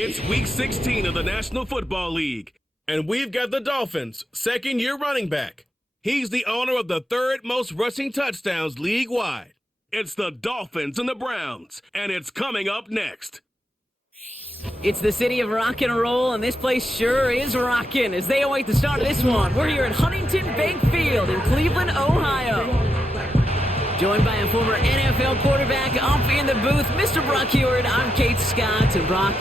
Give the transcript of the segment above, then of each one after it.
It's Week 16 of the National Football League, and we've got the Dolphins' second-year running back. He's the owner of the third most rushing touchdowns league-wide. It's the Dolphins and the Browns, and it's coming up next. It's the city of rock and roll, and this place sure is rocking as they await the start of this one. We're here at Huntington Bank Field in Cleveland, Ohio. Joined by a former NFL quarterback up in the booth, Mr. Brock Heward. I'm Kate Scott. And Brock,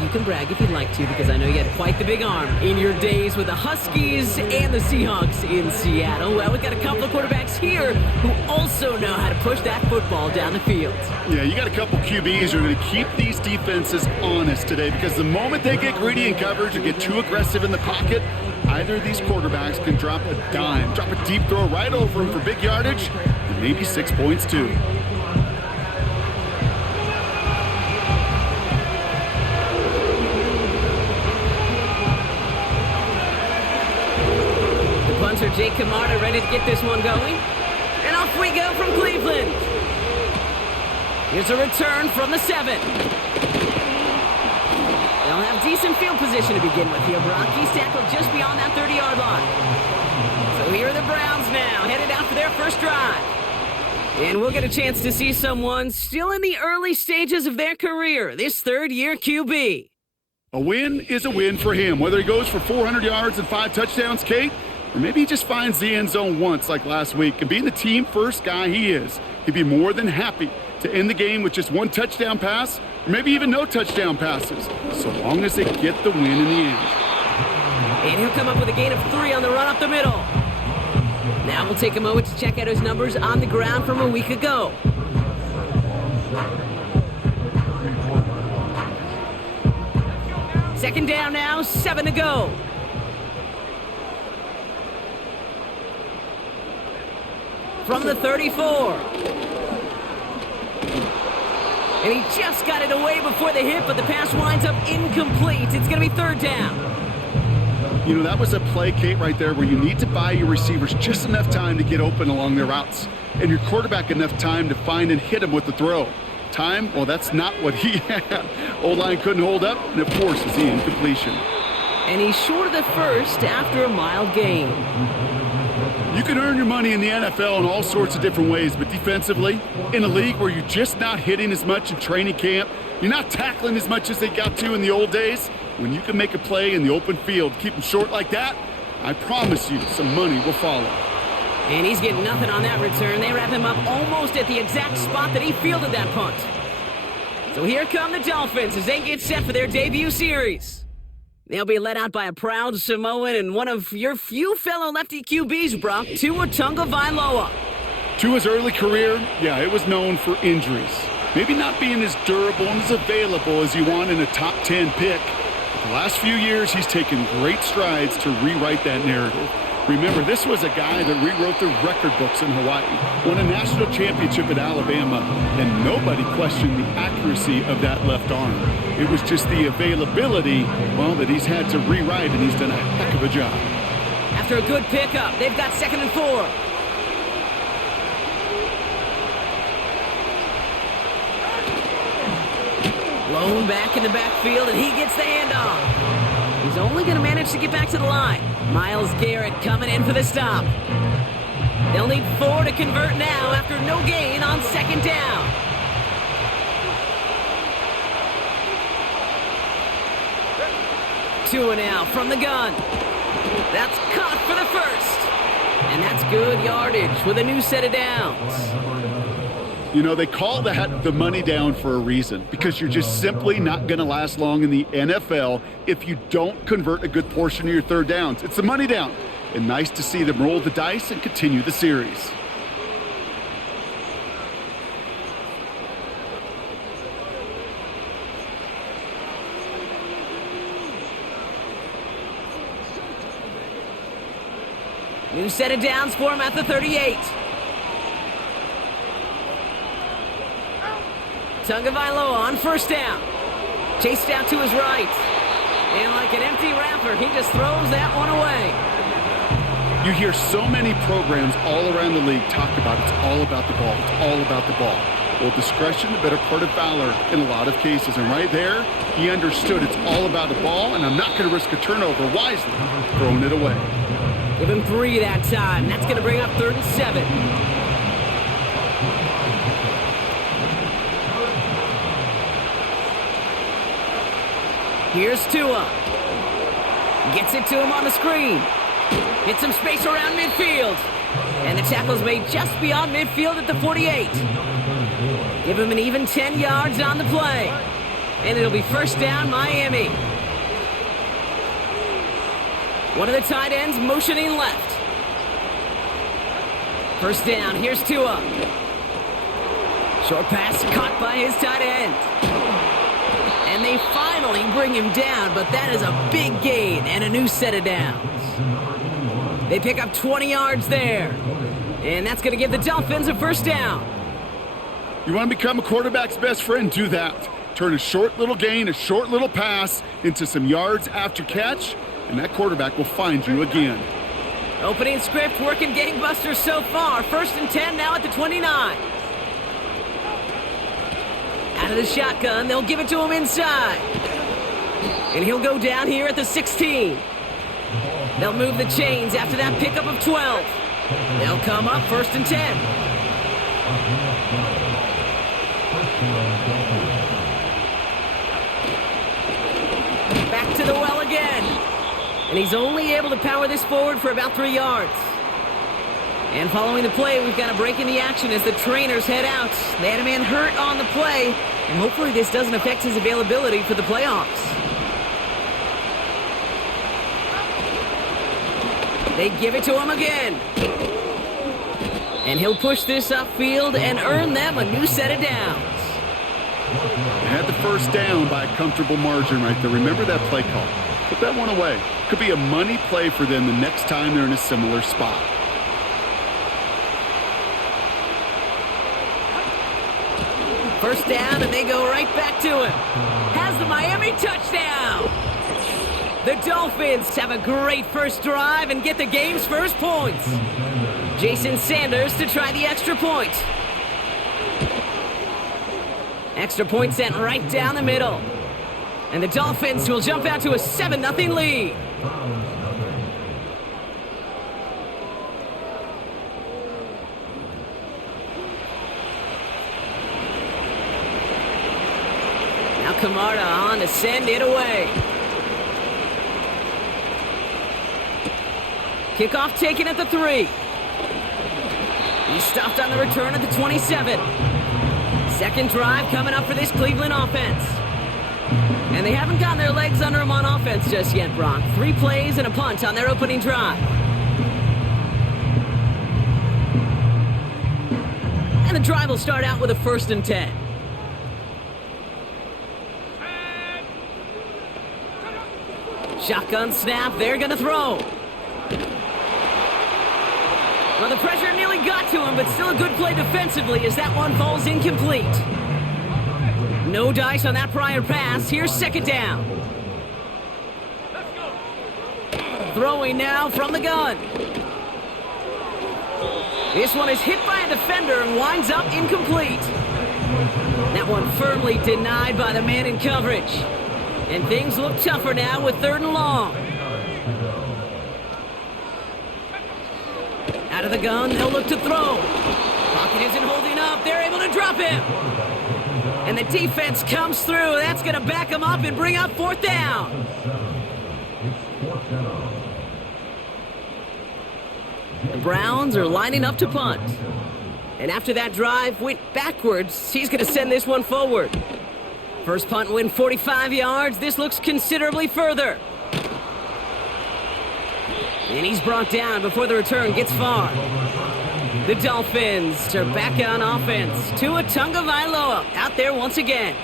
you can brag if you'd like to, because I know you had quite the big arm in your days with the Huskies and the Seahawks in Seattle. Well, we've got a couple of quarterbacks here who also know how to push that football down the field. Yeah, you got a couple QBs who are going to keep these defenses honest today, because the moment they get greedy in coverage or get too aggressive in the pocket, either of these quarterbacks can drop a dime, drop a deep throw right over him for big yardage, and maybe 6 points too. The punter, Jake Camarda, ready to get this one going. And off we go from Cleveland. Here's a return from the 7. They'll have decent field position to begin with here, Brock. He's tackled just beyond that 30-yard line. So here are the Browns now, headed out for their first drive. And we'll get a chance to see someone still in the early stages of their career, this third-year QB. A win is a win for him, whether he goes for 400 yards and 5 touchdowns, Kate, or maybe he just finds the end zone once like last week. And being the team-first guy he is, he'd be more than happy to end the game with just 1 touchdown pass, or maybe even no touchdown passes, so long as they get the win in the end. And he'll come up with a gain of 3 on the run up the middle. Now we'll take a moment to check out his numbers on the ground from a week ago. Second down now, 7 to go. From the 34. And he just got it away before the hit, but the pass winds up incomplete. It's going to be third down. You know, that was a play, Kate, right there where you need to buy your receivers just enough time to get open along their routes, and your quarterback enough time to find and hit him with the throw. Time? Well, that's not what he had. O-line couldn't hold up, and of course, it's the incompletion. And he's short of the first after a mild gain. You can earn your money in the NFL in all sorts of different ways, but defensively, in a league where you're just not hitting as much in training camp, you're not tackling as much as they got to in the old days, when you can make a play in the open field, keep them short like that, I promise you some money will follow. And he's getting nothing on that return. They wrap him up almost at the exact spot that he fielded that punt. So here come the Dolphins as they get set for their debut series. They'll be led out by a proud Samoan and one of your few fellow lefty QBs, Brock, Tua Tagovailoa. Tua's early career, yeah, it was known for injuries. Maybe not being as durable and as available as you want in a top 10 pick. But the last few years, he's taken great strides to rewrite that narrative. Remember, this was a guy that rewrote the record books in Hawaii, won a national championship at Alabama, and nobody questioned the accuracy of that left arm. It was just the availability, well, that he's had to rewrite, and he's done a heck of a job. After a good pickup, they've got 2nd and 4. Blown back in the backfield, and he gets the handoff. He's only going to manage to get back to the line. Myles Garrett coming in for the stop. They'll need 4 to convert now after no gain on 2nd down. Tua now from the gun. That's caught for the first. And that's good yardage with a new set of downs. You know, they call that the money down for a reason, because you're just simply not going to last long in the NFL if you don't convert a good portion of your third downs. It's the money down. And nice to see them roll the dice and continue the series. New set of downs for him at the 38. Tagovailoa on first down. Chased out to his right. And like an empty wrapper, he just throws that one away. You hear so many programs all around the league talk about it's all about the ball. It's all about the ball. Well, discretion, the better part of valor in a lot of cases. And right there, he understood it's all about the ball, and I'm not going to risk a turnover. Wisely throwing it away. Give him 3 that time. That's going to bring up 3rd and 7. Here's Tua. Gets it to him on the screen. Hits some space around midfield. And the tackle's made just beyond midfield at the 48. Give him an even 10 yards on the play. And it'll be 1st down, Miami. One of the tight ends motioning left. 1st down, here's Tua. Short pass caught by his tight end. And they finally bring him down, but that is a big gain and a new set of downs. They pick up 20 yards there. And that's going to give the Dolphins a 1st down. You want to become a quarterback's best friend? Do that. Turn a short little gain, a short little pass into some yards after catch, and that quarterback will find you again. Opening script working gangbusters so far. 1st and 10 now at the 29. Out of the shotgun, they'll give it to him inside. And he'll go down here at the 16. They'll move the chains after that pickup of 12. They'll come up 1st and 10. Back to the well again. And he's only able to power this forward for about 3 yards. And following the play, we've got a break in the action as the trainers head out. They had a man hurt on the play, and hopefully this doesn't affect his availability for the playoffs. They give it to him again. And he'll push this upfield and earn them a new set of downs. They had the 1st down by a comfortable margin right there. Remember that play call. Put that one away. Could be a money play for them the next time they're in a similar spot. First down, and they go right back to him. Has the Miami touchdown. The Dolphins have a great first drive and get the game's first points. Jason Sanders to try the extra point. Extra point sent right down the middle. And the Dolphins will jump out to a 7-0 lead. Now Camarda on to send it away. Kickoff taken at the 3. He stopped on the return at the 27. Second drive coming up for this Cleveland offense. And they haven't gotten their legs under them on offense just yet, Brock. 3 plays and a punt on their opening drive. And the drive will start out with a 1st and 10. Shotgun snap, they're going to throw. Well, the pressure nearly got to him, but still a good play defensively as that one falls incomplete. No dice on that prior pass. Here's 2nd down. Throwing now from the gun. This one is hit by a defender and winds up incomplete. That one firmly denied by the man in coverage. And things look tougher now with 3rd and long. Out of the gun, they'll look to throw. Pocket isn't holding up. They're able to drop him. And the defense comes through. That's going to back them up and bring up 4th down. The Browns are lining up to punt. And after that drive went backwards, he's going to send this one forward. First punt win 45 yards. This looks considerably further. And he's brought down before the return gets far. The Dolphins are back on offense. Tua Tagovailoa out there once again.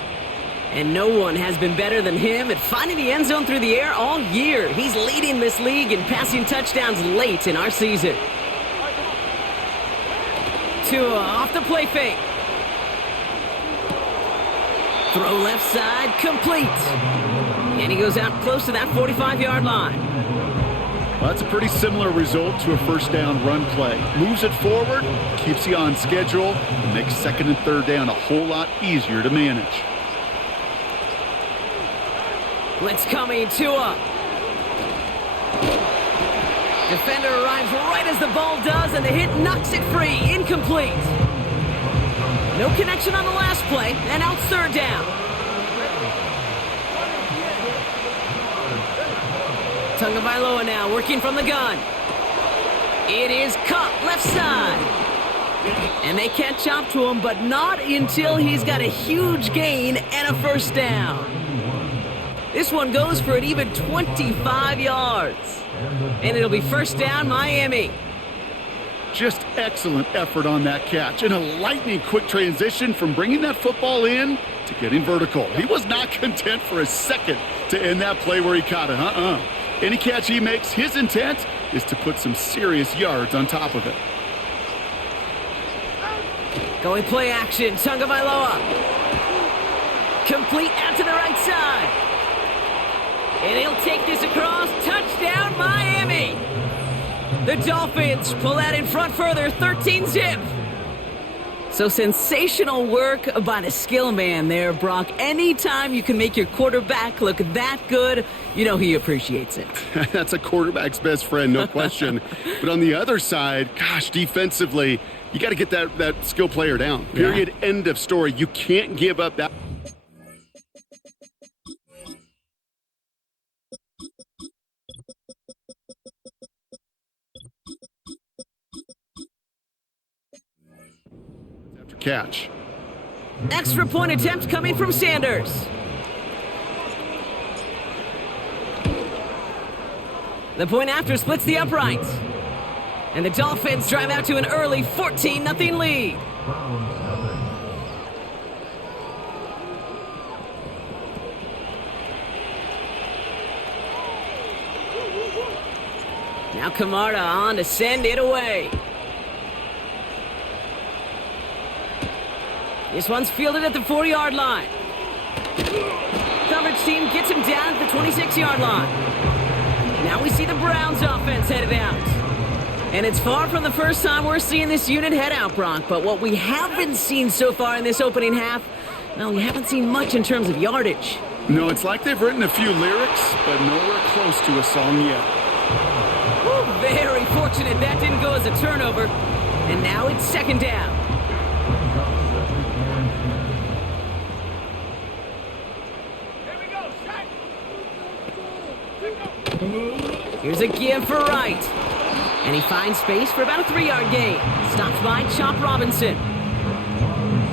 And no one has been better than him at finding the end zone through the air all year. He's leading this league in passing touchdowns late in our season. Tua off the play fake. Throw left side, complete. And he goes out close to that 45-yard line. Well, that's a pretty similar result to a first down run play. Moves it forward, keeps you on schedule, and makes second and third down a whole lot easier to manage. Blitz coming, Tua. Defender arrives right as the ball does, and the hit knocks it free. Incomplete. No connection on the last play, and out third down. Tagovailoa now working from the gun. It is Cup, left side. And they can't chop to him, but not until he's got a huge gain and a first down. This one goes for an even 25 yards. And it'll be first down, Miami. Just excellent effort on that catch. And a lightning quick transition from bringing that football in to getting vertical. He was not content for a second to end that play where he caught it. Any catch he makes, his intent is to put some serious yards on top of it. Going play action, Tagovailoa. Complete out to the right side. And he'll take this across. Touchdown, Miami. The Dolphins pull out in front further, 13-zip. So sensational work by the skill man there, Brock. Anytime you can make your quarterback look that good, you know he appreciates it. That's a quarterback's best friend, no question. But on the other side, gosh, defensively, you got to get that skill player down. Period, yeah. End of story. You can't give up that. Catch. Extra point attempt coming from Sanders. The point after splits the uprights. And the Dolphins drive out to an early 14-0 lead. Now Camarda on to send it away. This one's fielded at the 4-yard line. Coverage team gets him down at the 26-yard line. Now we see the Browns offense headed out. And it's far from the first time we're seeing this unit head out, Brock. But what we haven't seen so far in this opening half, no, we haven't seen much in terms of yardage. No, it's like they've written a few lyrics, but nowhere close to a song yet. Ooh, very fortunate that didn't go as a turnover. And now it's second down. Here's a give for Wright. And he finds space for about a 3-yard gain. Stops by Chop Robinson.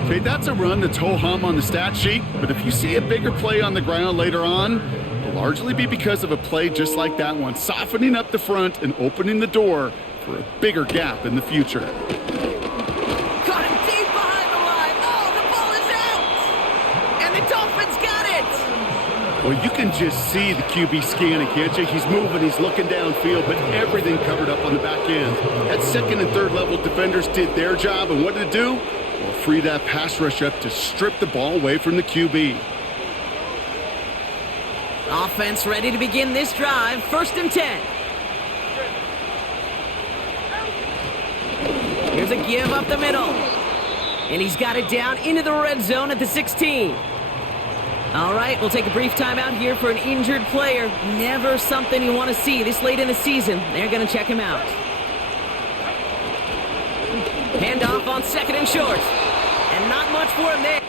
Okay, that's a run that's ho-hum on the stat sheet, but if you see a bigger play on the ground later on, it'll largely be because of a play just like that one, softening up the front and opening the door for a bigger gap in the future. Caught him deep behind the line. Oh, the ball is out! And the Dolphins got it! Well, you can just see the QB scanning, can't you? He's moving, he's looking downfield, but everything covered up on the back end. That second and third level defenders did their job, and what did it do? Well, free that pass rush up to strip the ball away from the QB. Offense ready to begin this drive. First and 10. Here's a give up the middle. And he's got it down into the red zone at the 16. All right, we'll take a brief timeout here for an injured player. Never something you want to see this late in the season. They're going to check him out. Handoff on second and short. And not much for him there.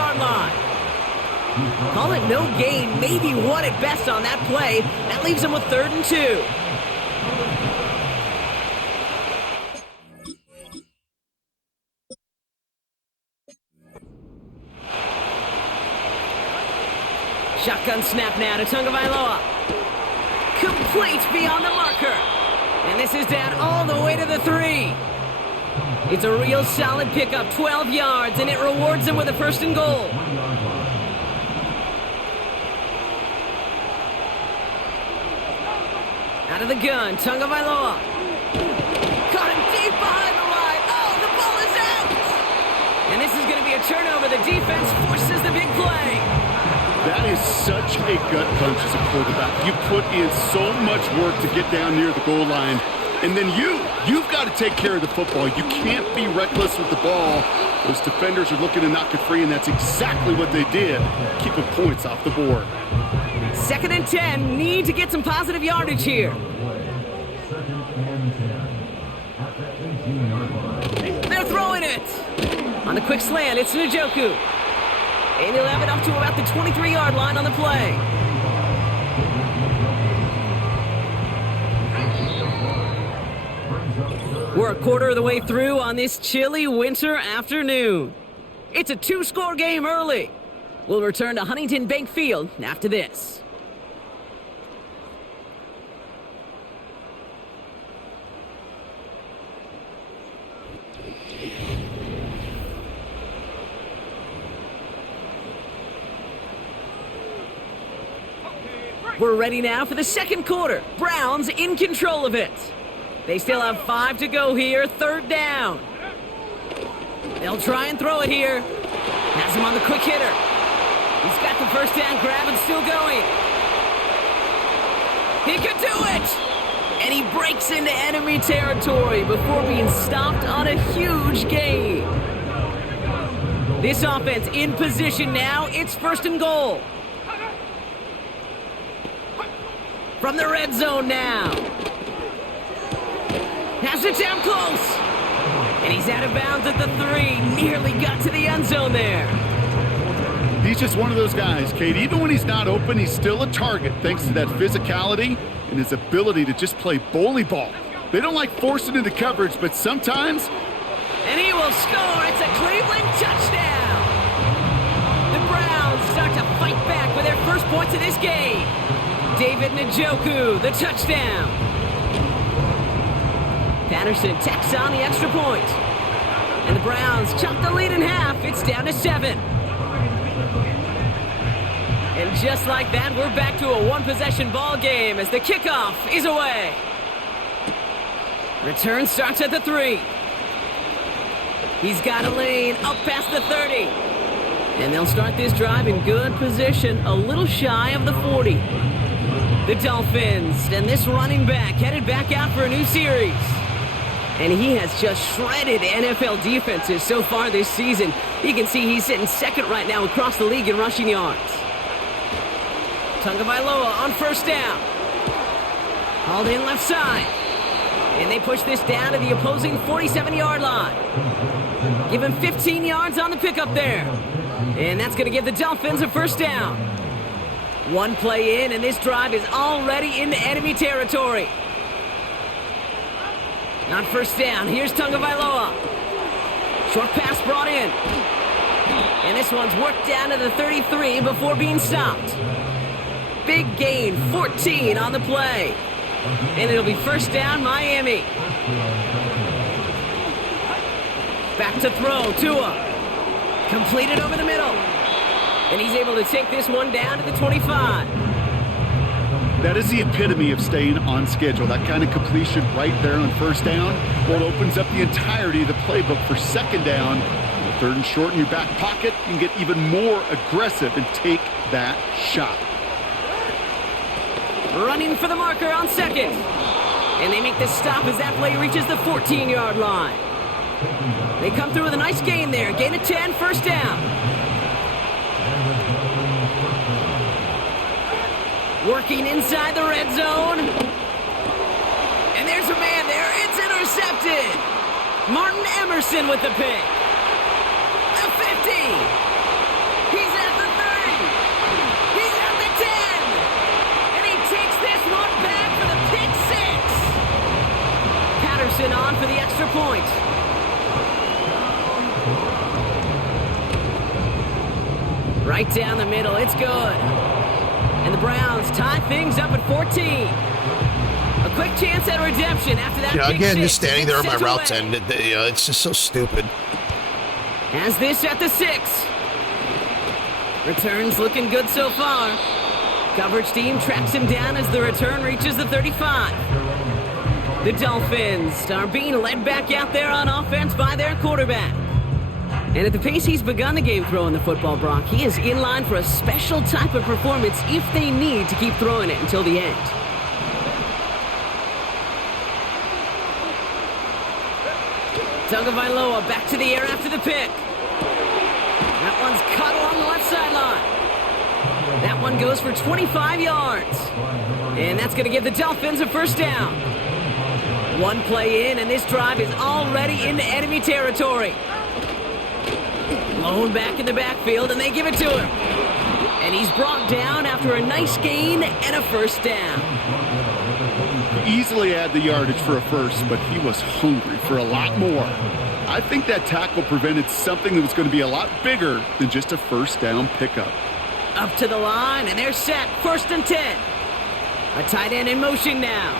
Line. Call it no gain, maybe one at best on that play. That leaves him with 3rd and 2. Shotgun snap now to Tagovailoa. Complete beyond the marker. And this is down all the way to the 3. It's a real solid pickup, 12 yards, and it rewards him with a 1st and goal. Out of the gun, Tagovailoa. Caught him deep behind the line. Oh, the ball is out! turnover. The defense forces the big play. That is such a gut punch as a quarterback. You put in so much work to get down near the goal line, and then you've got to take care of the football. You can't be reckless with the ball. Those defenders are looking to knock it free, and that's exactly what they did, keeping points off the board. 2nd and 10, need to get some positive yardage here. They're throwing it. On the quick slant, it's Njoku. And he'll have it up to about the 23-yard line on the play. We're a quarter of the way through on this chilly winter afternoon. It's a 2-score game early. We'll return to Huntington Bank Field after this. We're ready now for the second quarter. Browns in control of it. They still have 5 to go here, 3rd down. They'll try and throw it here. Has him on the quick hitter. He's got the first down grab and still going. He could do it! And he breaks into enemy territory before being stopped on a huge gain. This offense in position now. It's 1st and goal. From the red zone now. Has it down close. And he's out of bounds at the 3. Nearly got to the end zone there. He's just one of those guys, Kate. Even when he's not open, he's still a target thanks to that physicality and his ability to just play bully ball. They don't like forcing into coverage, but sometimes... And he will score. It's a Cleveland touchdown. The Browns start to fight back with their first points of this game. David Njoku, the touchdown. Patterson tacks on the extra point. And the Browns chop the lead in half. It's down to 7. And just like that, we're back to a one-possession ball game as the kickoff is away. Return starts at the 3. He's got a lane up past the 30. And they'll start this drive in good position, a little shy of the 40. The Dolphins and this running back headed back out for a new series. And he has just shredded NFL defenses so far this season. You can see he's sitting 2nd right now across the league in rushing yards. Tagovailoa on 1st down. Hauled in left side. And they push this down to the opposing 47-yard line. Give him 15 yards on the pickup there. And that's going to give the Dolphins a 1st down. One play in, and this drive is already into enemy territory. On 1st down, here's Tagovailoa. Short pass brought in. And this one's worked down to the 33 before being stopped. Big gain, 14 on the play. And it'll be 1st down, Miami. Back to throw, Tua. Completed over the middle. And he's able to take this one down to the 25. That is the epitome of staying on schedule. That kind of completion right there on 1st down. Well, it opens up the entirety of the playbook for 2nd down. 3rd and short in your back pocket. You can get even more aggressive and take that shot. Running for the marker on 2nd. And they make the stop as that play reaches the 14-yard line. They come through with a nice gain there. Gain of 10, 1st down. Working inside the red zone. And there's a man there. It's intercepted. Martin Emerson with the pick. The 50. He's at the 30. He's at the 10. And he takes this one back for the pick 6. Patterson on for the extra point. Right down the middle. It's good. And the Browns tie things up at 14. A quick chance at redemption after that. Yeah, again, six, just standing there on my route away. 10. It's just so stupid. Has this at the 6. Returns looking good so far. Coverage team tracks him down as the return reaches the 35. The Dolphins are being led back out there on offense by their quarterback. And at the pace he's begun the game throwing the football, Brock, he is in line for a special type of performance if they need to keep throwing it until the end. Tagovailoa back to the air after the pick. That one's cut along the left sideline. That one goes for 25 yards. And that's going to give the Dolphins a first down. One play in, and this drive is already into enemy territory. Blown back in the backfield, and they give it to him. And he's brought down after a nice gain and a first down. Easily had the yardage for a first, but he was hungry for a lot more. I think that tackle prevented something that was going to be a lot bigger than just a first down pickup. Up to the line, and they're set. 1st and 10. A tight end in motion now.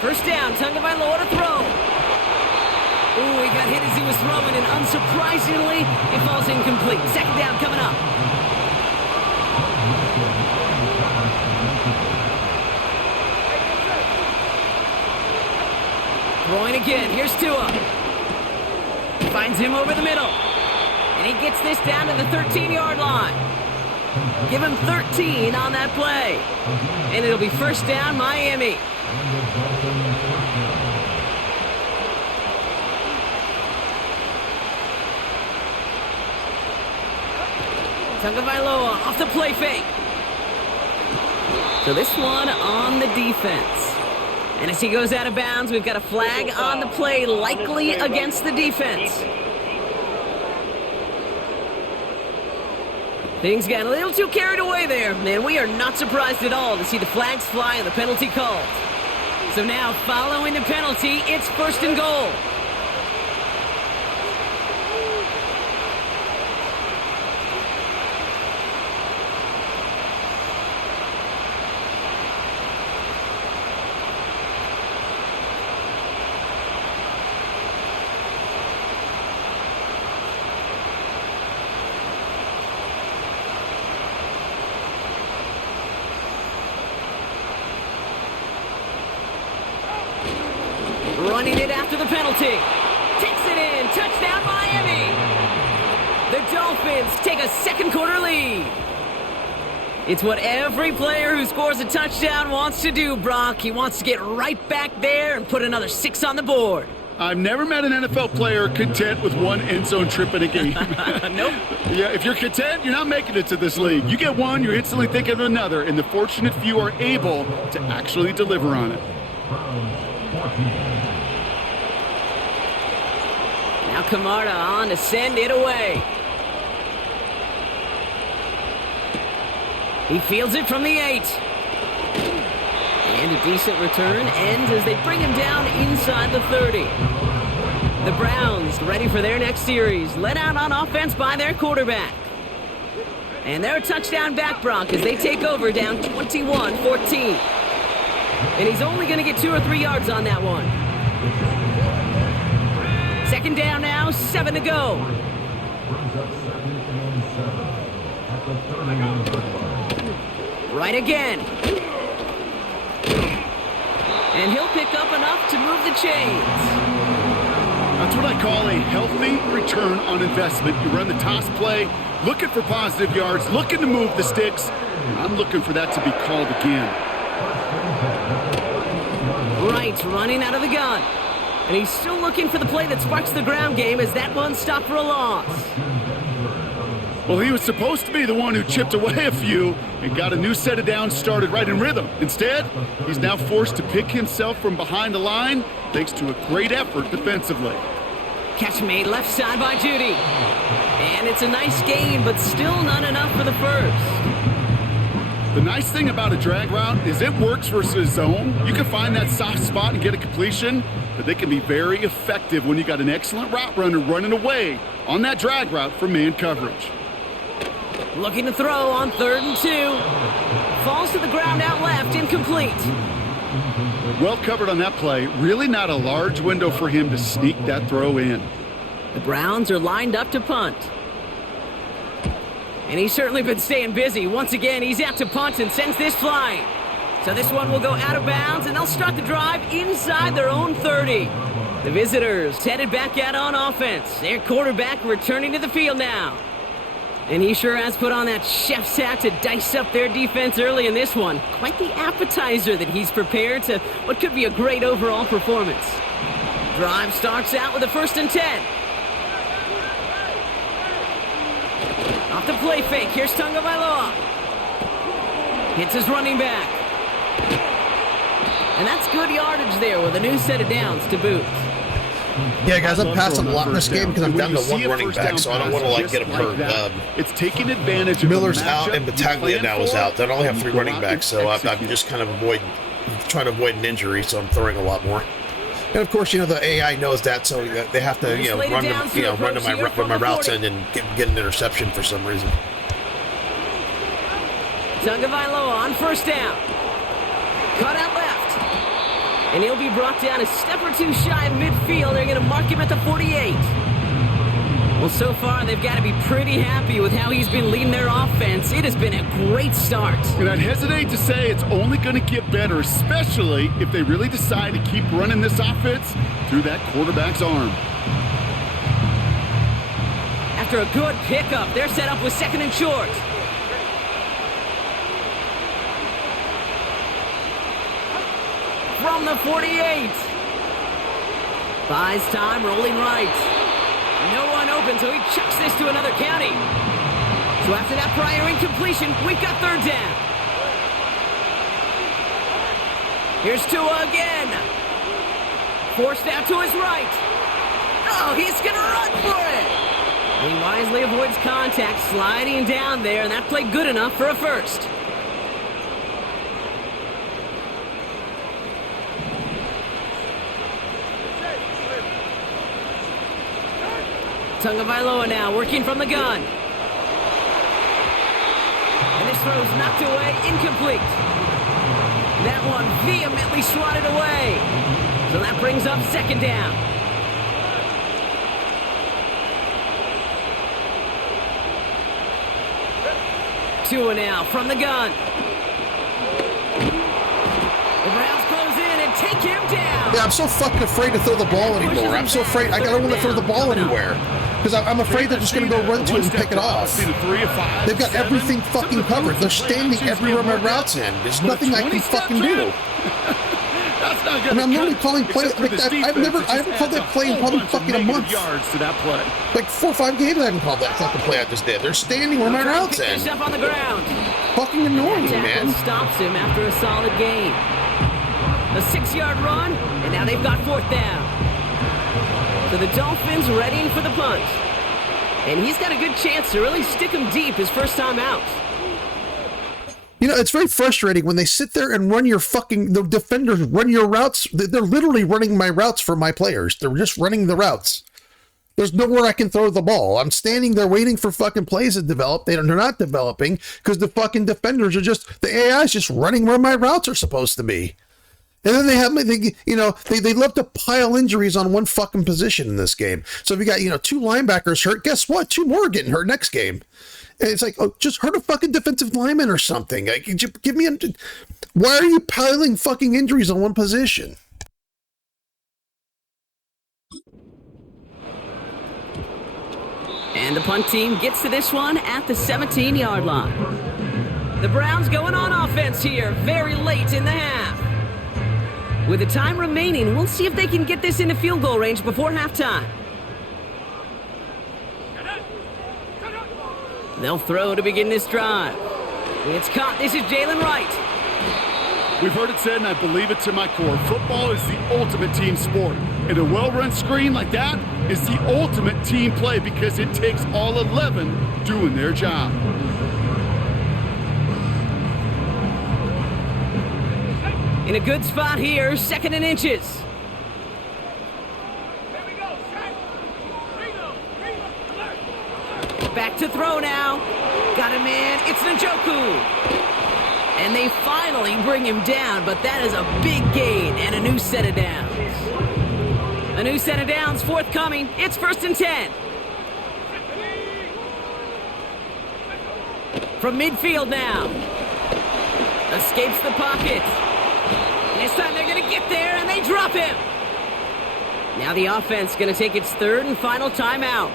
First down, Tagovailoa to throw. Ooh, he got hit as he was throwing, and unsurprisingly, it falls incomplete. 2nd down coming up. Throwing again. Here's Tua. Finds him over the middle. And he gets this down to the 13-yard line. Give him 13 on that play. And it'll be first down, Miami. Tagovailoa off the play fake. So this one on the defense. And as he goes out of bounds, we've got a flag on the play, likely against the defense. Things got a little too carried away there, and we are not surprised at all to see the flags fly and the penalty called. So now, following the penalty, it's 1st and goal. Running it after the penalty. Takes it in. Touchdown, Miami. The Dolphins take a 2nd quarter lead. It's what every player who scores a touchdown wants to do, Brock. He wants to get right back there and put another 6 on the board. I've never met an NFL player content with one end zone trip in a game. Nope. Yeah, if you're content, you're not making it to this league. You get one, you're instantly thinking of another, and the fortunate few are able to actually deliver on it. Now Camarda on to send it away. He fields it from the 8. And a decent return ends as they bring him down inside the 30. The Browns ready for their next series, led out on offense by their quarterback. And they're a touchdown back, Brock, as they take over down 21-14. And he's only going to get 2 or 3 yards on that one. 2nd down now, 7 to go. Right again. And he'll pick up enough to move the chains. That's what I call a healthy return on investment. You run the toss play, looking for positive yards, looking to move the sticks. And I'm looking for that to be called again. Right, running out of the gun. And he's still looking for the play that sparks the ground game as that one stopped for a loss. Well, he was supposed to be the one who chipped away a few and got a new set of downs started right in rhythm. Instead, he's now forced to pick himself from behind the line thanks to a great effort defensively. Catch made left side by Judy. And it's a nice gain, but still not enough for the first. The nice thing about a drag route is it works versus zone. You can find that soft spot and get a completion, but they can be very effective when you got an excellent route runner running away on that drag route from man coverage. Looking to throw on 3rd and 2. Falls to the ground out left, incomplete. Well covered on that play. Really not a large window for him to sneak that throw in. The Browns are lined up to punt. And he's certainly been staying busy. Once again, he's out to punt and sends this flying. So this one will go out of bounds, and they'll start the drive inside their own 30. The visitors headed back out on offense. Their quarterback returning to the field now. And he sure has put on that chef's hat to dice up their defense early in this one. Quite the appetizer that he's prepared to what could be a great overall performance. Drive starts out with a 1st and 10. Off the play fake, here's Tagovailoa. Hits his running back. And that's good yardage there with a new set of downs to boot. Yeah, guys, I'm passing a lot in this game because I'm down to one running back, so I don't want to get him hurt. It's taking advantage of Miller's out and Battaglia now is out. They only have 3 running backs, so I'm just kind of trying to avoid an injury, so I'm throwing a lot more. And of course, the AI knows that, so they have to, run my routes in and get an interception for some reason. Tagovailoa on 1st down. Cut out left. And he'll be brought down a step or two shy of midfield. They're going to mark him at the 48. Well, so far, they've got to be pretty happy with how he's been leading their offense. It has been a great start. And I'd hesitate to say it's only going to get better, especially if they really decide to keep running this offense through that quarterback's arm. After a good pickup, they're set up with 2nd and short. From the 48. Buys time, rolling right. No one open, so he chucks this to another county. So after that prior incompletion, we've got 3rd down. Here's Tua again. Forced out to his right. Oh, he's going to run for it. He wisely avoids contact, sliding down there, and that played good enough for a 1st. Tagovailoa now working from the gun. And this throw's knocked away, incomplete. That one vehemently swatted away. So that brings up 2nd down. Tua now from the gun. The Browns close in and take him down. Yeah, I'm so fucking afraid to throw the ball anymore. I'm so afraid. I don't want to throw the ball anywhere. Because I'm afraid they're just going to go run to it and pick it off. They've got everything fucking covered. They're standing everywhere my route's in. There's nothing I can fucking do. And I'm literally calling play. Like, I haven't called that play in probably fucking a month. Like 4 or 5 games I haven't called that fucking play I just did. They're standing where my route's in. On the ground. Fucking annoying, man. Stops him after a solid gain. A 6-yard run, and now they've got 4th down. So the Dolphins readying for the punt. And he's got a good chance to really stick him deep his first time out. It's very frustrating when they sit there and run the defenders run your routes. They're literally running my routes for my players. They're just running the routes. There's nowhere I can throw the ball. I'm standing there waiting for fucking plays to develop. They're not developing because the fucking defenders the AI is just running where my routes are supposed to be. And then they love to pile injuries on one fucking position in this game. So if you got, 2 linebackers hurt, guess what? 2 more are getting hurt next game. And it's like, just hurt a fucking defensive lineman or something. Like, why are you piling fucking injuries on one position? And the punt team gets to this one at the 17-yard line. The Browns going on offense here very late in the half. With the time remaining, we'll see if they can get this into field goal range before halftime. They'll throw to begin this drive. It's caught. This is Jalen Wright. We've heard it said, and I believe it to my core, football is the ultimate team sport. And a well-run screen like that is the ultimate team play because it takes all 11 doing their job. In a good spot here, 2nd and inches. Back to throw now. Got him in. It's Njoku. And they finally bring him down, but that is a big gain and a new set of downs. A new set of downs forthcoming. It's 1st and 10. From midfield now. Escapes the pocket. This time they're going to get there, and they drop him. Now the offense going to take its third and final timeout.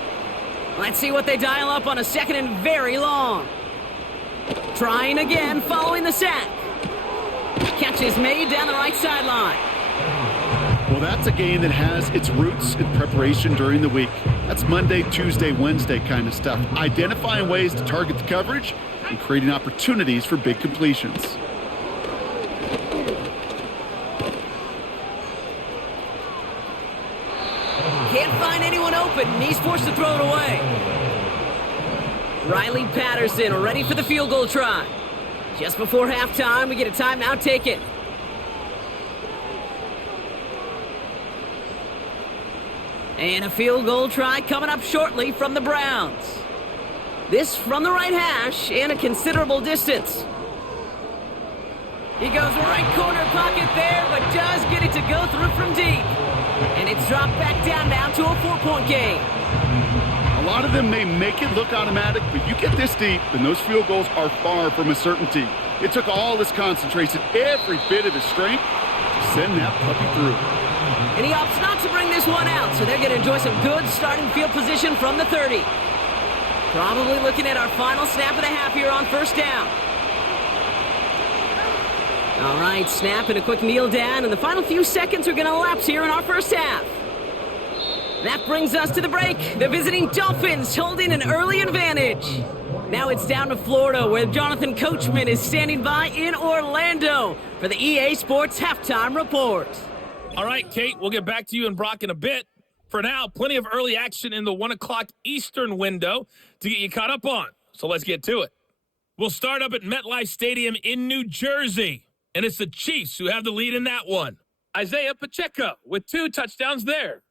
Let's see what they dial up on a second and very long. Trying again following the sack. Catch is made down the right sideline. Well, that's a game that has its roots in preparation during the week. That's Monday, Tuesday, Wednesday kind of stuff. Identifying ways to target the coverage and creating opportunities for big completions. Can't find anyone open, and he's forced to throw it away. Riley Patterson ready for the field goal try. Just before halftime, we get a timeout taken. And a field goal try coming up shortly from the Browns. This from the right hash and a considerable distance. He goes right corner pocket there, but does get it to go through from deep. And it's dropped back down now to a 4-point game. A lot of them may make it look automatic, but you get this deep, and those field goals are far from a certainty. It took all his concentration, every bit of his strength, to send that puppy through. And he opts not to bring this one out, so they're going to enjoy some good starting field position from the 30. Probably looking at our final snap of the half here on first down. All right, snap and a quick kneel down, and the final few seconds are going to elapse here in our first half. That brings us to the break. The visiting Dolphins holding an early advantage. Now it's down to Florida, where Jonathan Coachman is standing by in Orlando for the EA Sports Halftime Report. All right, Kate, we'll get back to you and Brock in a bit. For now, plenty of early action in the 1 o'clock Eastern window to get you caught up on. So let's get to it. We'll start up at MetLife Stadium in New Jersey. And it's the Chiefs who have the lead in that one. Isaiah Pacheco with 2 touchdowns there.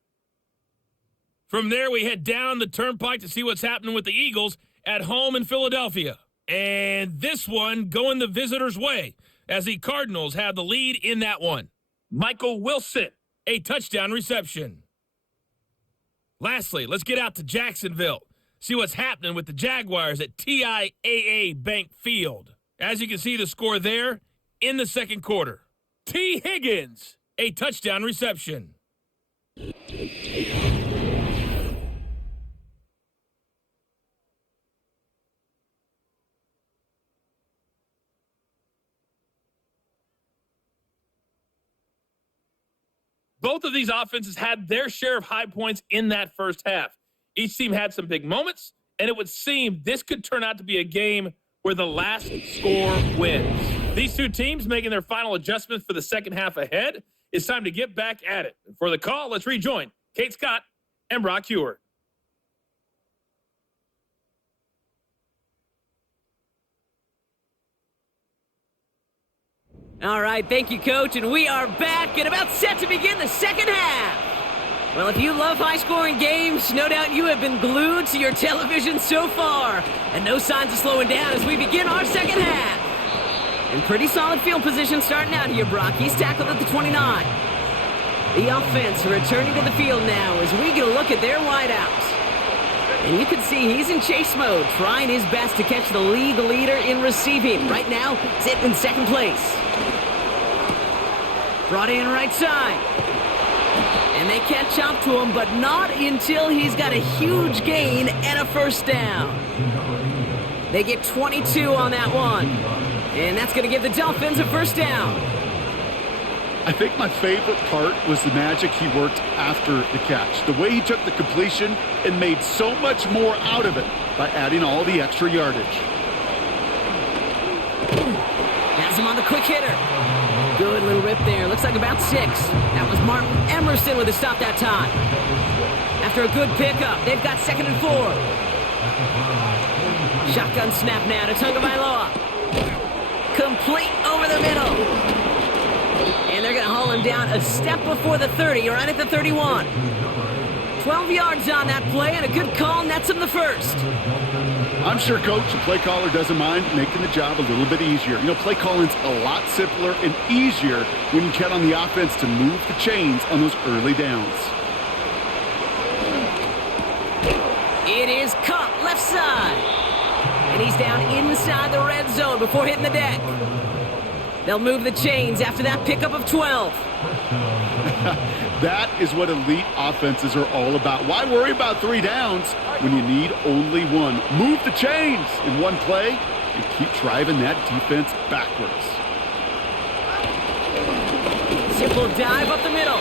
From there, we head down the turnpike to see what's happening with the Eagles at home in Philadelphia. And this one going the visitors' way as the Cardinals have the lead in that one. Michael Wilson, a touchdown reception. Lastly, let's get out to Jacksonville. See what's happening with the Jaguars at TIAA Bank Field. As you can see the score there, in the second quarter, T. Higgins, a touchdown reception. Both of these offenses had their share of high points in that first half. Each team had some big moments, and it would seem this could turn out to be a game where the last score wins. These two teams making their final adjustments for the second half ahead. It's time to get back at it. For the call, let's rejoin Kate Scott and Brock Heward. All right, thank you, Coach, and we are back and about set to begin the second half. Well, if you love high-scoring games, no doubt you have been glued to your television so far, and no signs of slowing down as we begin our second half. And pretty solid field position starting out here, Brock. He's tackled at the 29. The offense returning to the field now as we get a look at their wideouts. And you can see he's in chase mode, trying his best to catch the league leader in receiving. Right now, sitting in second place. Brought in right side. And they catch up to him, but not until he's got a huge gain and a first down. They get 22 on that one. And that's going to give the Dolphins a first down. I think my favorite part was the magic he worked after the catch. The way he took the completion and made so much more out of it by adding all the extra yardage. Has him on the quick hitter. Good little rip there. Looks like about 6. That was Martin Emerson with a stop that time. After a good pickup, they've got 2nd and 4. Shotgun snap now to Tagovailoa. Complete over the middle. And they're going to haul him down a step before the 30, right at the 31. 12 yards on that play, and a good call nets him the first. I'm sure Coach, the play caller, doesn't mind making the job a little bit easier. You know, play calling's a lot simpler and easier when you count on the offense to move the chains on those early downs. It is caught left side. And he's down inside the red zone before hitting the deck. They'll move the chains after that pickup of 12. That is what elite offenses are all about. Why worry about 3 downs when you need only 1? Move the chains in one play and keep driving that defense backwards. Simple dive up the middle.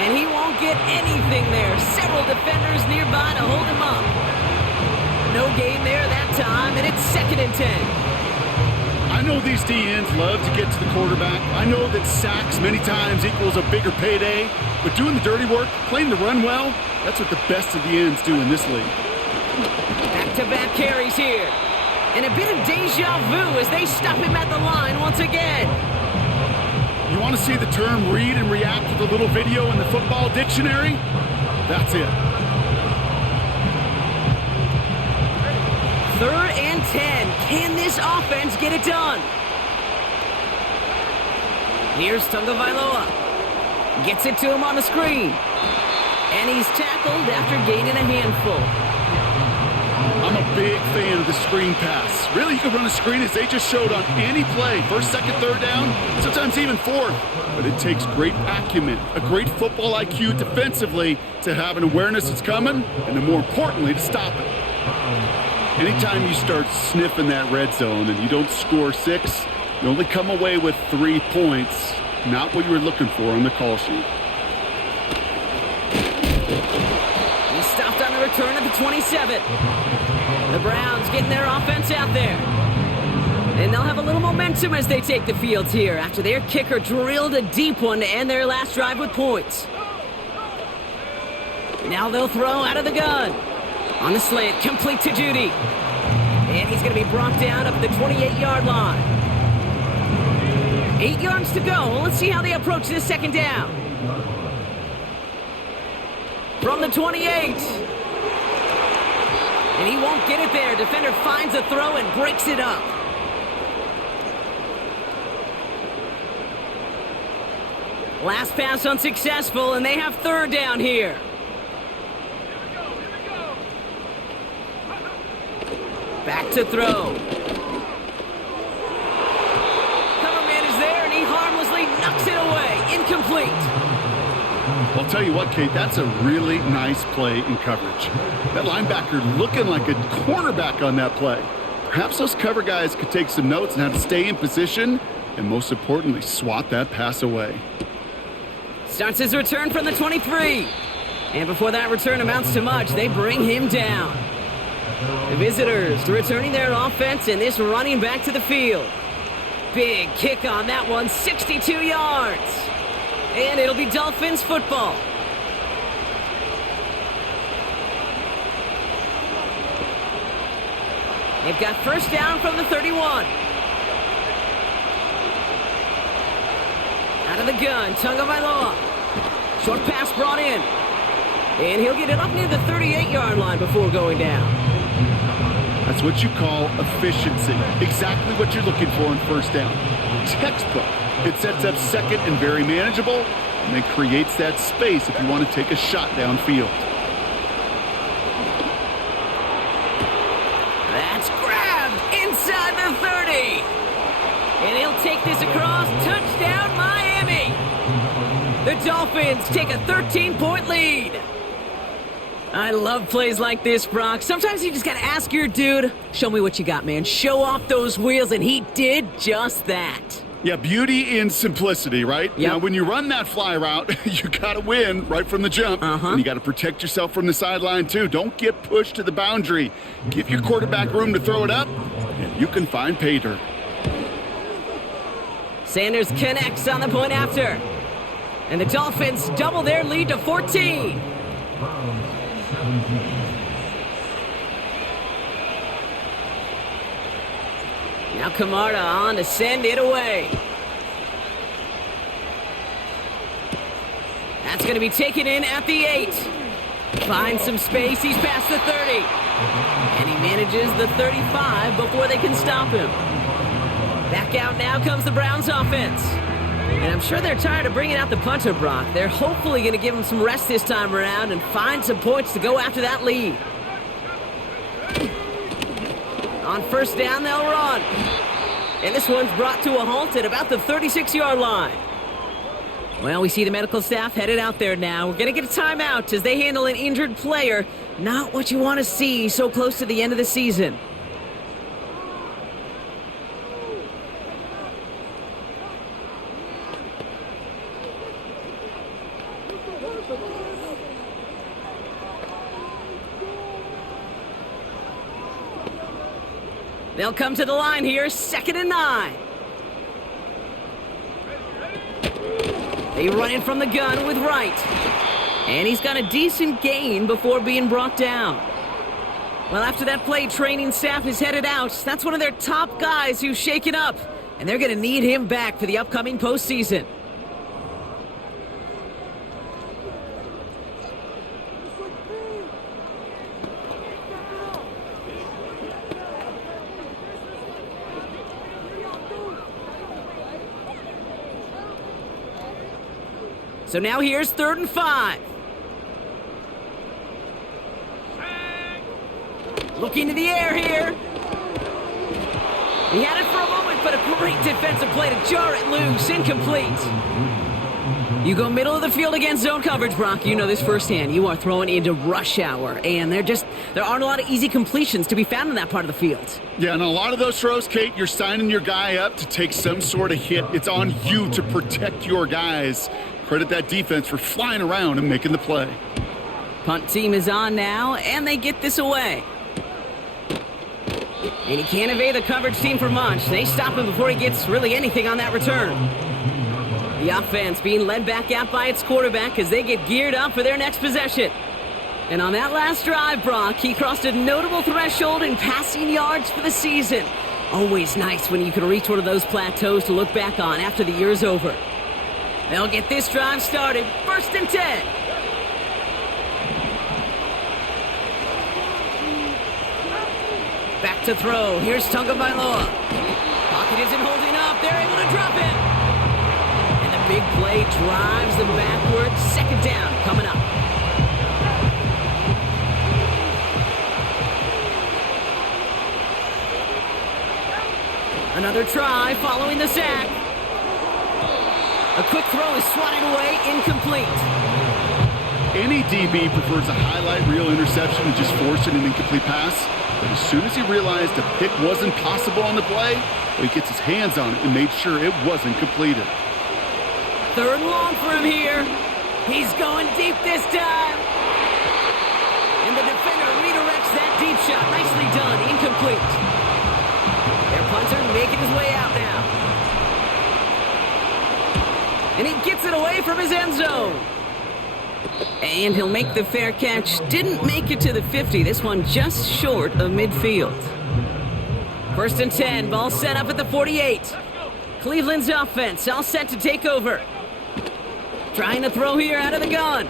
And he won't get anything there. Several defenders nearby to hold him up. No gain there that time, and it's 2nd and 10. I know these DNs love to get to the quarterback. I know that sacks many times equals a bigger payday, but doing the dirty work, playing the run well, that's what the best of the ends do in this league. Back-to-back carries here. And a bit of deja vu as they stop him at the line once again. You want to see the term read and react with a little video in the football dictionary? That's it. 3rd and 10. Can this offense get it done? Here's Tagovailoa. Gets it to him on the screen. And he's tackled after gaining a handful. I'm a big fan of the screen pass. Really, you can run a screen as they just showed on any play. 1st, 2nd, 3rd down, sometimes even 4th. But it takes great acumen, a great football IQ defensively to have an awareness it's coming, and then more importantly, to stop it. Anytime you start sniffing that red zone and you don't score 6, you only come away with 3 points. Not what you were looking for on the call sheet. He stopped on the return at the 27. The Browns getting their offense out there. And they'll have a little momentum as they take the field here after their kicker drilled a deep one to end their last drive with points. Now they'll throw out of the gun. On the slant, complete to Judy. And he's going to be brought down up the 28-yard line. 8 yards to go. Let's see how they approach this 2nd down. From the 28. And he won't get it there. Defender finds a throw and breaks it up. Last pass unsuccessful, and they have 3rd down here. Back to throw. Cover man is there, and he harmlessly knocks it away. Incomplete. I'll tell you what, Kate, that's a really nice play in coverage. That linebacker looking like a cornerback on that play. Perhaps those cover guys could take some notes on how to stay in position and, most importantly, swat that pass away. Starts his return from the 23. And before that return amounts to much, they bring him down. The visitors returning their offense and this running back to the field. Big kick on that one, 62 yards. And it'll be Dolphins football. They've got 1st down from the 31. Out of the gun, Tagovailoa. Short pass brought in. And he'll get it up near the 38-yard line before going down. That's what you call efficiency. Exactly what you're looking for in 1st down. Textbook. It sets up 2nd and very manageable, and then creates that space if you want to take a shot downfield. That's grabbed inside the 30. And he'll take this across. Touchdown, Miami. The Dolphins take a 13-point lead. I love plays like this, Brock. Sometimes you just got to ask your dude, show me what you got, man. Show off those wheels, and he did just that. Yeah, beauty in simplicity, right? Yep. Now, when you run that fly route, you got to win right from the jump. And you got to protect yourself from the sideline, too. Don't get pushed to the boundary. Give your quarterback room to throw it up, and you can find pay dirt. Sanders connects on the point after. And the Dolphins double their lead to 14. Now Camarda on to send it away. That's going to be taken in at the 8. Finds some space. He's past the 30. And he manages the 35 before they can stop him. Back out now comes the Browns offense. And I'm sure they're tired of bringing out the punter, Brock. They're hopefully going to give him some rest this time around and find some points to go after that lead. On 1st down, they'll run. And this one's brought to a halt at about the 36-yard line. Well, we see the medical staff headed out there now. We're going to get a timeout as they handle an injured player. Not what you want to see so close to the end of the season. They'll come to the line here, 2nd and 9. They run in from the gun with Wright. And he's got a decent gain before being brought down. Well, after that play, training staff is headed out. That's one of their top guys who's shaken up. And they're going to need him back for the upcoming postseason. So now here's 3rd and 5. Looking to the air here. He had it for a moment, but a great defensive play to jar it loose. Incomplete. You go middle of the field against zone coverage, Brock. You know this firsthand. You are throwing into rush hour, and there aren't a lot of easy completions to be found in that part of the field. Yeah, and a lot of those throws, Kate, you're signing your guy up to take some sort of hit. It's on you to protect your guys. Credit that defense for flying around and making the play. Punt team is on now, and they get this away. And he can't evade the coverage team for much. They stop him before he gets really anything on that return. The offense being led back out by its quarterback as they get geared up for their next possession. And on that last drive, Brock, he crossed a notable threshold in passing yards for the season. Always nice when you can reach one of those plateaus to look back on after the year's over. They'll get this drive started. 1st and 10. Back to throw. Here's Tagovailoa. Pocket isn't holding up. They're able to drop him. And the big play drives them backward. 2nd down coming up. Another try following the sack. A quick throw is swatted away, incomplete. Any DB prefers a highlight reel interception to just forcing an incomplete pass. But as soon as he realized a pick wasn't possible on the play, he gets his hands on it and made sure it wasn't completed. 3rd and long for him here. He's going deep this time. And the defender redirects that deep shot. Nicely done, incomplete. Their punter making his way out now. And he gets it away from his end zone. And he'll make the fair catch. Didn't make it to the 50. This one just short of midfield. 1st and 10. Ball set up at the 48. Cleveland's offense all set to take over. Trying to throw here out of the gun.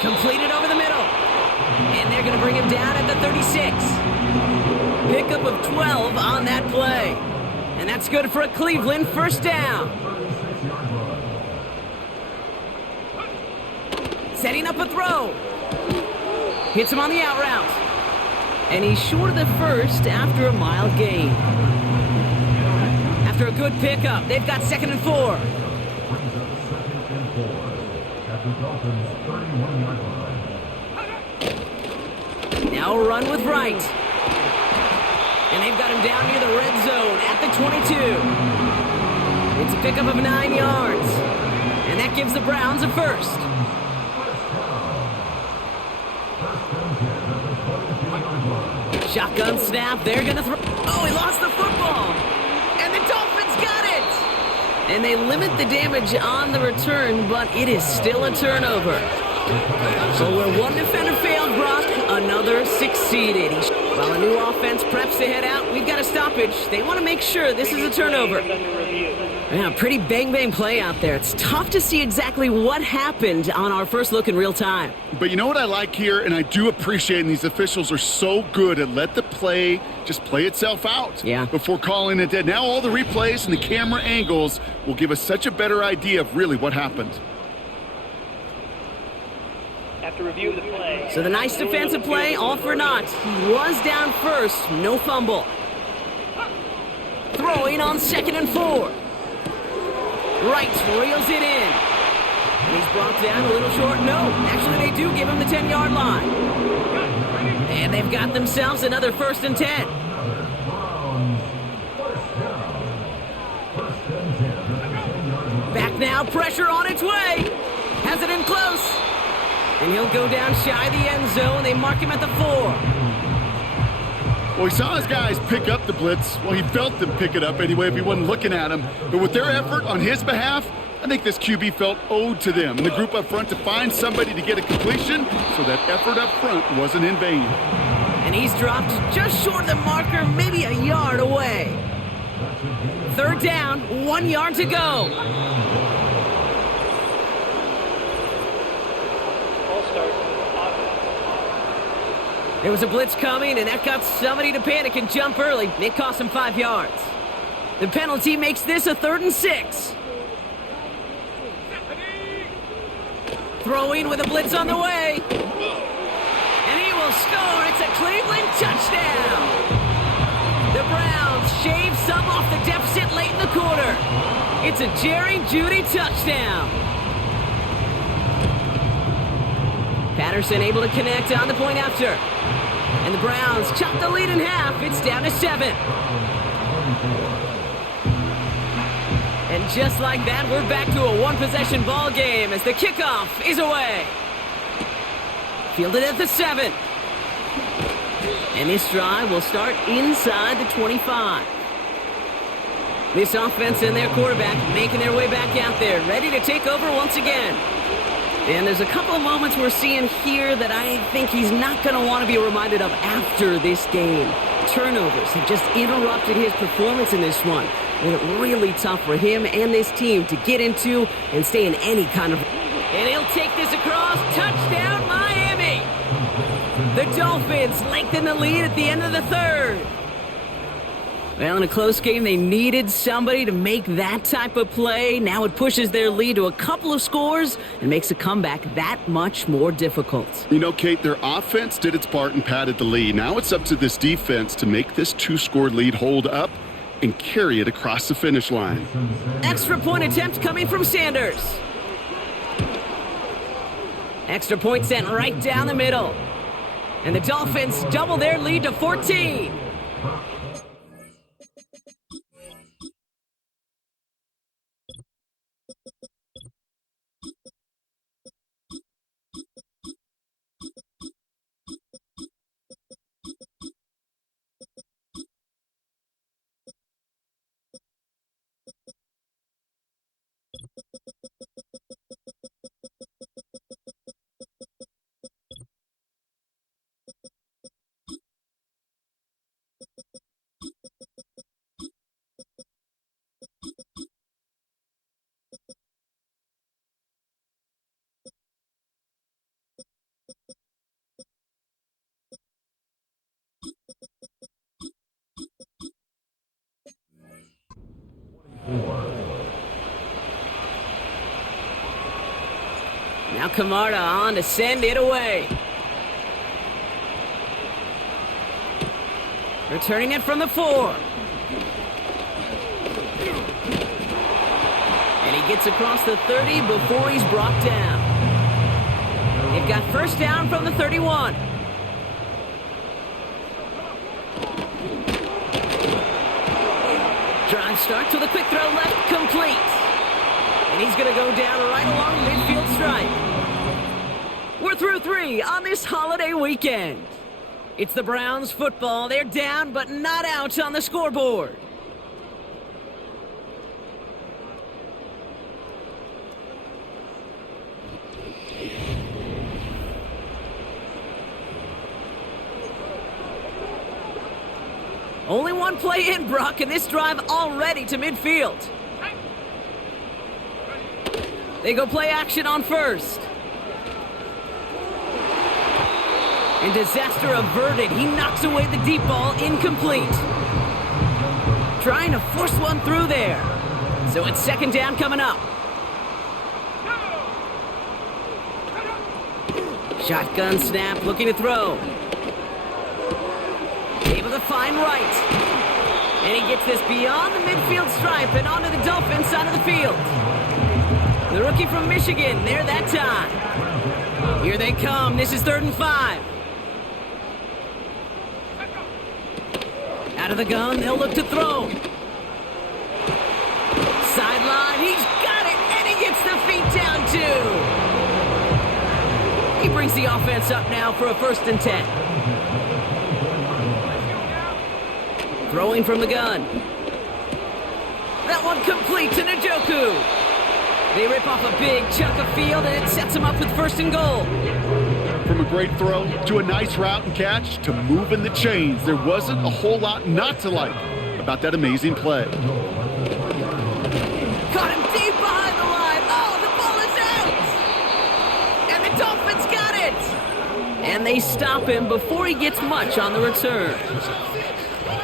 Completed over the middle. And they're going to bring him down at the 36. Pickup of 12 on that play. And that's good for a Cleveland 1st down. Setting up a throw. Hits him on the out route. And he's short of the 1st after a mild gain. After a good pickup, they've got 2nd and 4. Now a run with Wright. And they've got him down near the red zone at the 22. It's a pickup of 9 yards. And that gives the Browns a 1st. Shotgun snap, they're gonna throw. Oh, he lost the football. And the Dolphins got it. And they limit the damage on the return, but it is still a turnover. So where one defender failed, Brock, another succeeded. While a new offense preps to head out, we've got a stoppage. They want to make sure this is a turnover. Yeah, pretty bang-bang play out there. It's tough to see exactly what happened on our first look in real time. But you know what I like here, and I do appreciate, and these officials are so good at let the play just play itself out before calling it dead. Now all the replays and the camera angles will give us such a better idea of really what happened. After review of the play. So the nice defensive play, all for naught. He was down first, no fumble. Throwing on 2nd and 4. Right, reels it in. And he's brought down a little short. No, actually they do give him the 10-yard line. And they've got themselves another 1st and 10. Back now, pressure on its way. Has it in close. And he'll go down shy of the end zone. They mark him at the 4. Well, he saw his guys pick up the blitz. Well, he felt them pick it up anyway if he wasn't looking at him. But with their effort on his behalf, I think this QB felt owed to them and the group up front to find somebody to get a completion, so that effort up front wasn't in vain. And he's dropped just short of the marker, maybe a yard away. 3rd down, 1 yard to go. All start. Offense. There was a blitz coming, and that got somebody to panic and jump early. It cost him 5 yards. The penalty makes this a 3rd and 6. Throwing with a blitz on the way. And he will score. It's a Cleveland touchdown. The Browns shave some off the deficit late in the quarter. It's a Jerry Jeudy touchdown. Patterson able to connect on the point after. And the Browns chop the lead in half. It's down to 7. And just like that, we're back to a one-possession ball game as the kickoff is away. Fielded at the 7. And this drive will start inside the 25. This offense and their quarterback making their way back out there, ready to take over once again. And there's a couple of moments we're seeing here that I think he's not going to want to be reminded of after this game. Turnovers have just interrupted his performance in this one. Made it really tough for him and this team to get into and stay in any kind of... And he'll take this across. Touchdown, Miami! The Dolphins lengthen the lead at the end of the 3rd. Well, in a close game, they needed somebody to make that type of play. Now it pushes their lead to a couple of scores and makes a comeback that much more difficult. You know, Kate, their offense did its part and padded the lead. Now it's up to this defense to make this 2-score lead hold up and carry it across the finish line. Extra point attempt coming from Sanders. Extra point sent right down the middle. And the Dolphins double their lead to 14. Now Camarda on to send it away. Returning it from the 4. And he gets across the 30 before he's brought down. They've got first down from the 31. Drive starts with a quick throw left, complete. And he's going to go down right along the midfield stripe. We're through 3 on this holiday weekend. It's the Browns football. They're down, but not out on the scoreboard. Only one play in, Brock, and this drive already to midfield. They go play action on first. And disaster averted. He knocks away the deep ball, incomplete. Trying to force one through there. So it's second down coming up. Shotgun snap, looking to throw. Able to find right. And he gets this beyond the midfield stripe and onto the Dolphins side of the field. The rookie from Michigan, there that time. Here they come. This is 3rd and 5. Out of the gun, they'll look to throw. Sideline, he's got it, and he gets the feet down too. He brings the offense up now for a 1st and 10. Throwing from the gun. That one complete to Njoku. They rip off a big chunk of field, and it sets them up with 1st and goal. From a great throw to a nice route and catch to moving the chains, there wasn't a whole lot not to like about that amazing play. Caught him deep behind the line. Oh, the ball is out! And the Dolphins got it! And they stop him before he gets much on the return.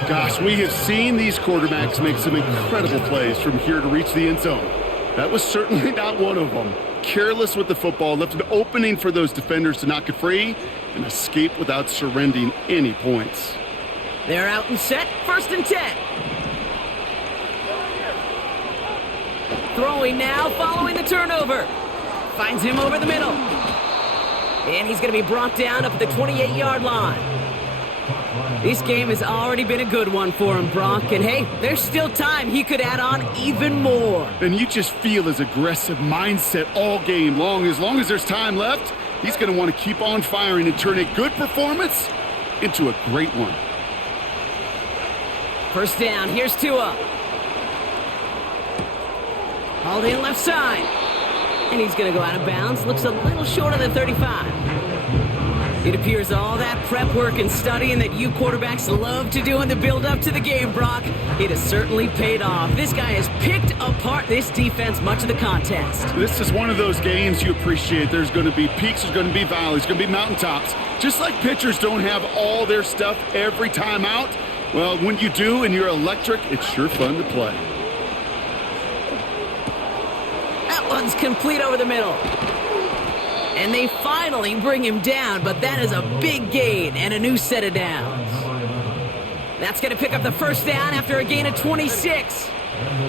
Gosh, we have seen these quarterbacks make some incredible plays from here to reach the end zone. That was certainly not one of them. Careless with the football, left an opening for those defenders to knock it free and escape without surrendering any points. They're out and set, 1st and 10. Throwing now, following the turnover. Finds him over the middle. And he's going to be brought down up at the 28-yard line. This game has already been a good one for him, Brock. And hey, there's still time he could add on even more. And you just feel his aggressive mindset all game long. As long as there's time left, he's going to want to keep on firing and turn a good performance into a great one. 1st down, here's Tua. Hauled in left side. And he's going to go out of bounds. Looks a little short of the 35. It appears all that prep work and studying that you quarterbacks love to do in the build-up to the game, Brock, it has certainly paid off. This guy has picked apart this defense much of the contest. This is one of those games you appreciate. There's going to be peaks, there's going to be valleys, there's going to be mountaintops. Just like pitchers don't have all their stuff every time out, well, when you do and you're electric, it's sure fun to play. That one's complete over the middle. And they finally bring him down, but that is a big gain and a new set of downs. That's going to pick up the 1st down after a gain of 26.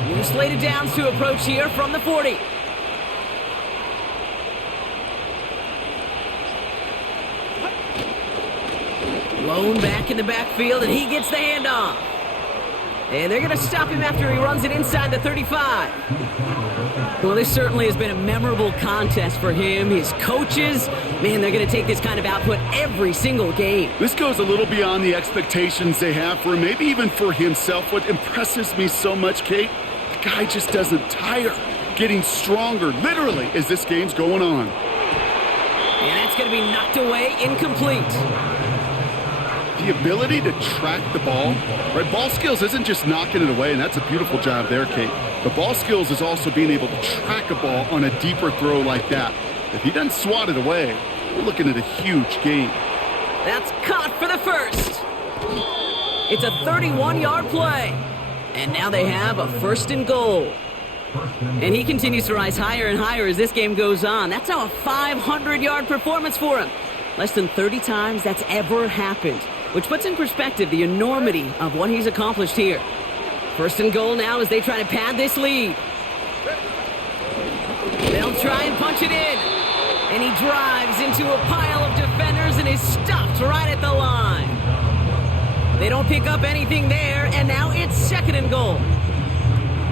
New slated downs to approach here from the 40. Lone back in the backfield, and he gets the handoff. And they're going to stop him after he runs it inside the 35. Well, this certainly has been a memorable contest for him. His coaches, man, they're going to take this kind of output every single game. This goes a little beyond the expectations they have for him, maybe even for himself. What impresses me so much, Kate, the guy just doesn't tire. Getting stronger, literally, as this game's going on. And that's going to be knocked away, incomplete. The ability to track the ball, right? Ball skills isn't just knocking it away, and that's a beautiful job there, Kate. But ball skills is also being able to track a ball on a deeper throw like that. If he doesn't swat it away, we're looking at a huge gain. That's caught for the 1st. It's a 31-yard play. And now they have a 1st and goal. And he continues to rise higher and higher as this game goes on. That's now a 500-yard performance for him. Less than 30 times that's ever happened, which puts in perspective the enormity of what he's accomplished here. 1st and goal now as they try to pad this lead. They'll try and punch it in. And he drives into a pile of defenders and is stopped right at the line. They don't pick up anything there, and now it's 2nd and goal.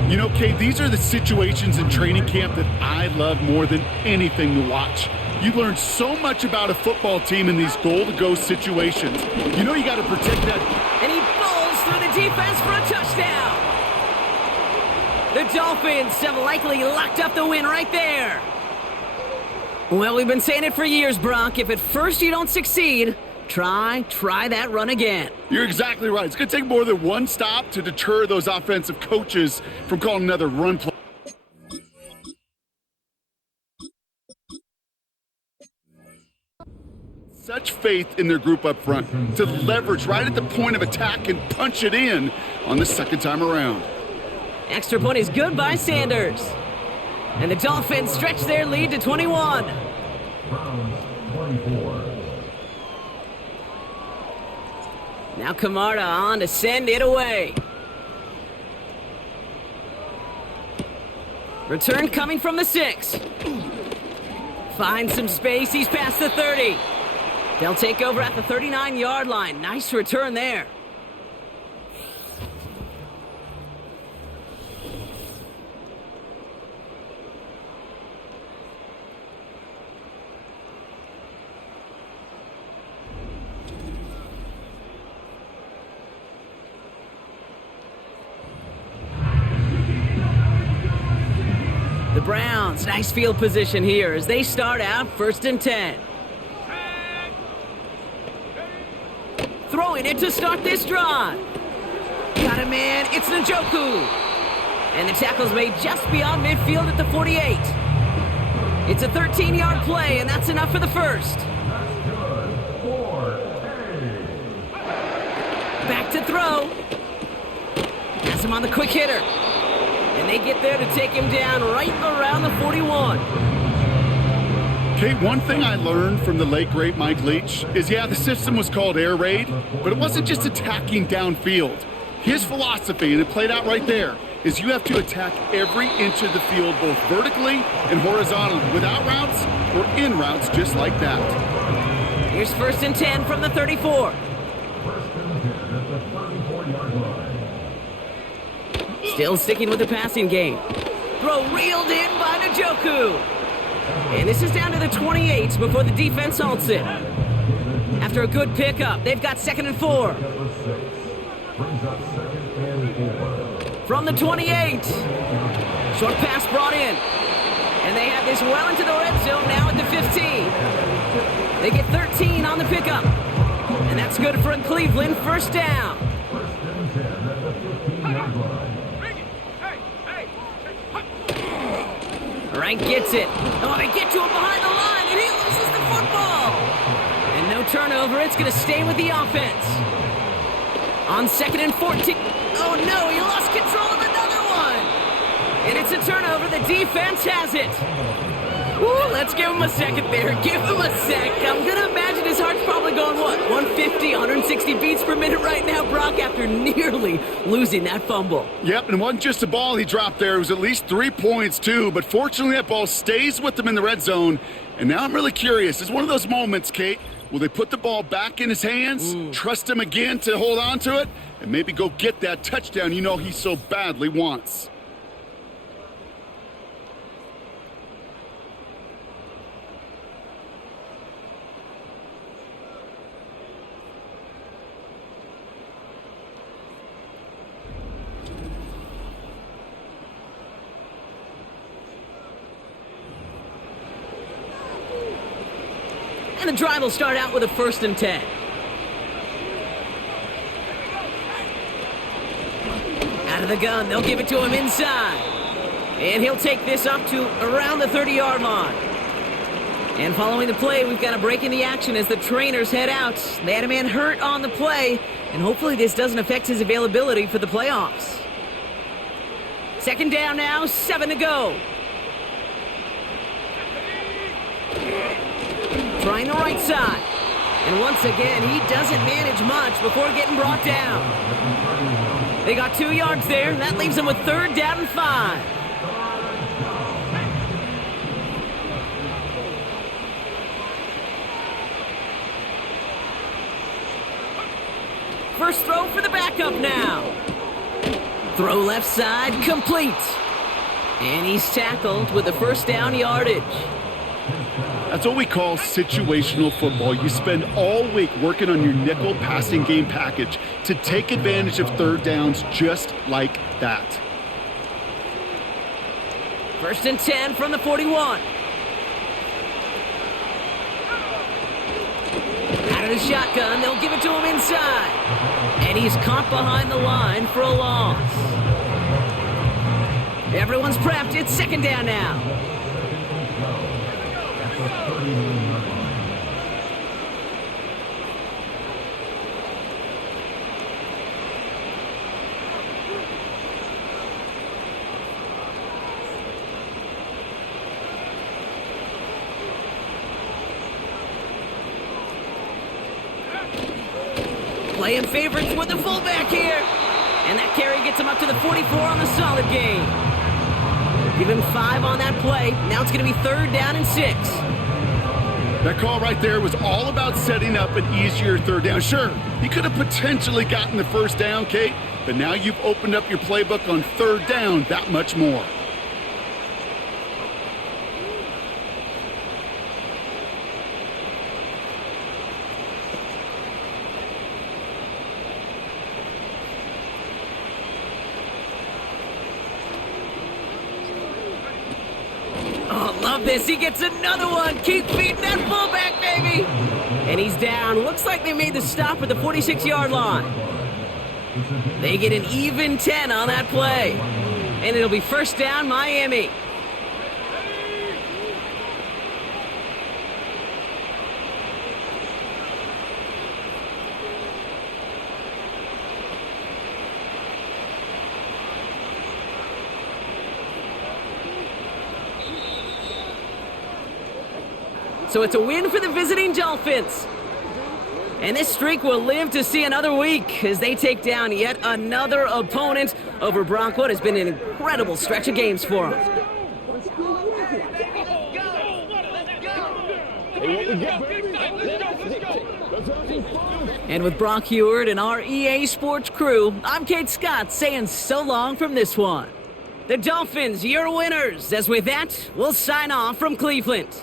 You know, Kate, these are the situations in training camp that I love more than anything to watch. You learn so much about a football team in these goal-to-go situations. You know you got to protect that. And he bowls through the defense for a touchdown. The Dolphins have likely locked up the win right there. Well, we've been saying it for years, Brock. If at first you don't succeed, try that run again. You're exactly right. It's going to take more than one stop to deter those offensive coaches from calling another run play. Such faith in their group up front to leverage right at the point of attack and punch it in on the 2nd time around. Extra point is good by Sanders. And the Dolphins stretch their lead to 21. Now Camarda on to send it away. Return coming from the 6. Finds some space. He's past the 30. They'll take over at the 39-yard line. Nice return there. The Browns, nice field position here as they start out 1st and 10. Throwing it to start this drive. Got a man, it's Njoku. And the tackle's made just beyond midfield at the 48. It's a 13-yard play, and that's enough for the first. Back to throw. Has him on the quick hitter. And they get there to take him down right around the 41. Kate, one thing I learned from the late, great Mike Leach is, yeah, the system was called air raid, but it wasn't just attacking downfield. His philosophy, and it played out right there, is you have to attack every inch of the field, both vertically and horizontally, without routes or in routes, just like that. Here's 1st and 10 from the 34. Still sticking with the passing game. Throw reeled in by Njoku. And this is down to the 28 before the defense halts it. After a good pickup, they've got 2nd and 4. From the 28. Short pass brought in. And they have this well into the red zone now at the 15. They get 13 on the pickup. And that's good for Cleveland. 1st down. Rank gets it. Oh, they get to him behind the line, and he loses the football. And no turnover. It's going to stay with the offense. On 2nd and 14. Oh, no, he lost control of another one. And it's a turnover. The defense has it. Ooh, let's give him a second there. Give him a sec. I'm going to imagine his heart's probably going, what, 150, 160 beats per minute right now, Brock, after nearly losing that fumble. Yep, and it wasn't just a ball he dropped there. It was at least 3 points, too. But fortunately, that ball stays with him in the red zone. And now I'm really curious. It's one of those moments, Kate. Will they put the ball back in his hands, trust him again to hold on to it, and maybe go get that touchdown you know he so badly wants? And the drive will start out with a 1st and 10. Out of the gun, they'll give it to him inside. And he'll take this up to around the 30-yard line. And following the play, we've got a break in the action as the trainers head out. They had a man hurt on the play, and hopefully this doesn't affect his availability for the playoffs. 2nd down now, 7 to go. Trying the right side. And once again, he doesn't manage much before getting brought down. They got 2 yards there, and that leaves them with 3rd down and 5. First throw for the backup now. Throw left side, complete. And he's tackled with the 1st down yardage. That's what we call situational football. You spend all week working on your nickel passing game package to take advantage of 3rd downs just like that. 1st and 10 from the 41. Out of the shotgun, they'll give it to him inside. And he's caught behind the line for a loss. Everyone's prepped. It's 2nd down now. Playing favorites with the fullback here. And that carry gets him up to the 44 on the solid gain. Give him 5 on that play. Now it's going to be 3rd down and 6. That call right there was all about setting up an easier 3rd down. Sure, he could have potentially gotten the 1st down, Kate, but now you've opened up your playbook on 3rd down that much more. Oh, love this. He gets another one. Keep feeding that fullback, baby. And he's down. Looks like they made the stop at the 46-yard line. They get an even 10 on that play. And it'll be 1st down, Miami. So it's a win for the visiting Dolphins. And this streak will live to see another week as they take down yet another opponent over Brock. What has been an incredible stretch of games for them. And with Brock Heward and our EA Sports crew, I'm Kate Scott saying so long from this one. The Dolphins, your winners. As with that, we'll sign off from Cleveland.